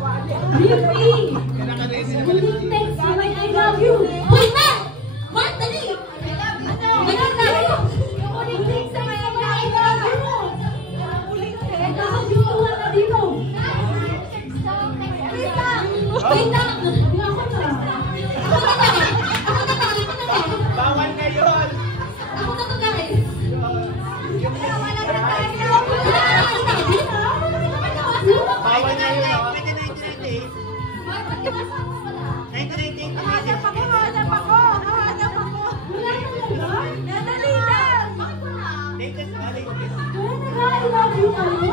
Really? Will you text me like I love you? Wait na! Mark, dali! Ganun na! Yung uling text na I love you! I love you! Wala dito! Wait na! Yung ako na! Ako na! Bawal ngayon! Ako na to guys! Wala na tayo! Bawal ngayon! Mark, ba't kinasama mo pala? Hahanap ako! Wala talaga? Nadali lang! Bakit wala? Kaya nag-I love you kami.